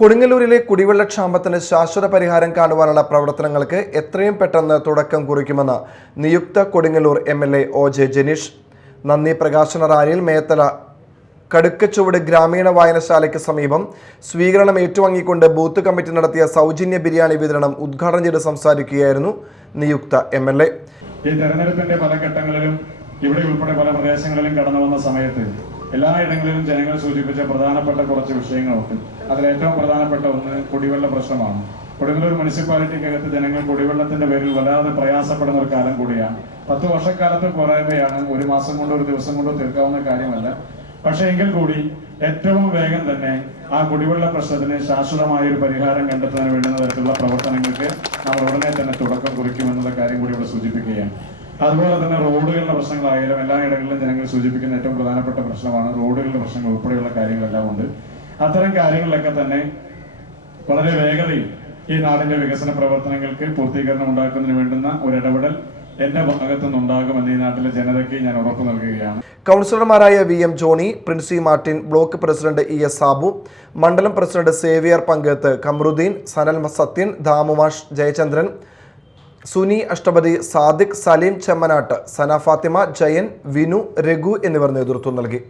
കൊടുങ്ങല്ലൂരിലെ കുടിവെള്ളക്ഷാമത്തിന് ശാശ്വത പരിഹാരം കാണുവാനുള്ള പ്രവർത്തനങ്ങൾക്ക് എത്രയും പെട്ടെന്ന് തുടക്കം കുറിക്കുമെന്ന് നിയുക്ത കൊടുങ്ങല്ലൂർ എംഎൽഎ ഒ.ജെ. ജനീഷ് നന്ദി പ്രകാശന റാലിയിൽ മേത്തല കടുക്കച്ചുവട് ഗ്രാമീണ വായനശാലയ്ക്ക് സമീപം സ്വീകരണം ഏറ്റുവാങ്ങിക്കൊണ്ട് ബൂത്ത് കമ്മിറ്റി നടത്തിയ സൗജന്യ ബിരിയാണി വിതരണം ഉദ്ഘാടനം ചെയ്ത് സംസാരിക്കുകയായിരുന്നു നിയുക്ത എംഎൽഎ. ഈ തെരഞ്ഞെടുപ്പിന്റെ പല ഘട്ടങ്ങളിലും ഇവിടെ ഉൾപ്പെടെ പല പ്രദേശങ്ങളിലും കടന്നു വന്ന സമയത്ത് എല്ലായിടങ്ങളിലും ജനങ്ങൾ സൂചിപ്പിച്ച പ്രധാനപ്പെട്ട കുറച്ച് വിഷയങ്ങളുണ്ട്. അതിലേറ്റവും പ്രധാനപ്പെട്ട ഒന്ന് കുടിവെള്ള പ്രശ്നമാണ്. കൊടുങ്ങല്ലൂർ മുനിസിപ്പാലിറ്റിക്കകത്ത് ജനങ്ങൾ കുടിവെള്ളത്തിന്റെ പേരിൽ വല്ലാതെ പ്രയാസപ്പെടുന്ന ഒരു കാലം കൂടിയാണ്. 10 വർഷക്കാലത്ത് കുറയുകയാണ്. ഒരു മാസം കൊണ്ടോ ഒരു ദിവസം കൊണ്ടോ തീർക്കാവുന്ന കാര്യമല്ല. പക്ഷേ എങ്കിൽ കൂടി ഏറ്റവും വേഗം തന്നെ ആ കുടിവെള്ള പ്രശ്നത്തിന് ശാശ്വതമായ ഒരു പരിഹാരം കണ്ടെത്തുന്നതിന് വേണ്ടുന്ന തരത്തിലുള്ള പ്രവർത്തനങ്ങൾക്ക് നമ്മൾ ഉടനെ തന്നെ തുടക്കം കുറിക്കുമെന്നുള്ള കാര്യം കൂടി ഇവിടെ സൂചിപ്പിക്കുകയാണ്. അതുപോലെ തന്നെ റോഡുകളുടെ പ്രശ്നങ്ങളായാലും എല്ലായിടങ്ങളിലും ജനങ്ങൾ സൂചിപ്പിക്കുന്ന ഏറ്റവും പ്രധാനപ്പെട്ട പ്രശ്നമാണ് റോഡുകളുടെ പ്രശ്നങ്ങൾ ഉൾപ്പെടെയുള്ള കാര്യങ്ങളെല്ലാം ഉണ്ട്. അത്തരം കാര്യങ്ങളിലൊക്കെ തന്നെ വളരെ വേഗതയിൽ ഈ നാടിന്റെ വികസന പ്രവർത്തനങ്ങൾക്ക് പൂർത്തീകരണം ഉണ്ടാക്കുന്നതിന് വേണ്ടുന്ന ഒരു ഇടപെടൽ എന്റെ ഭാഗത്തുനിന്നുണ്ടാകുമെന്ന് ഈ നാട്ടിലെ ജനതയ്ക്ക് ഞാൻ ഉറപ്പു നൽകുകയാണ്. കൗൺസിലർമാരായ VM. Johny, Princy Martin, block president ES. Sabu, മണ്ഡലം പ്രസിഡന്റ് സേവിയർ പങ്കത്ത്, കമറുദ്ദീൻ, സനൽ സത്യൻ, ദാമുമാഷ്, ജയചന്ദ്രൻ, സുനി അഷ്ടപതി, സാദിഖ്, സലീം ചെമ്മനാട്ട്, സന ഫാത്തിമ, ജയൻ, വിനു, രഘു എന്നിവർ നേതൃത്വം നൽകി.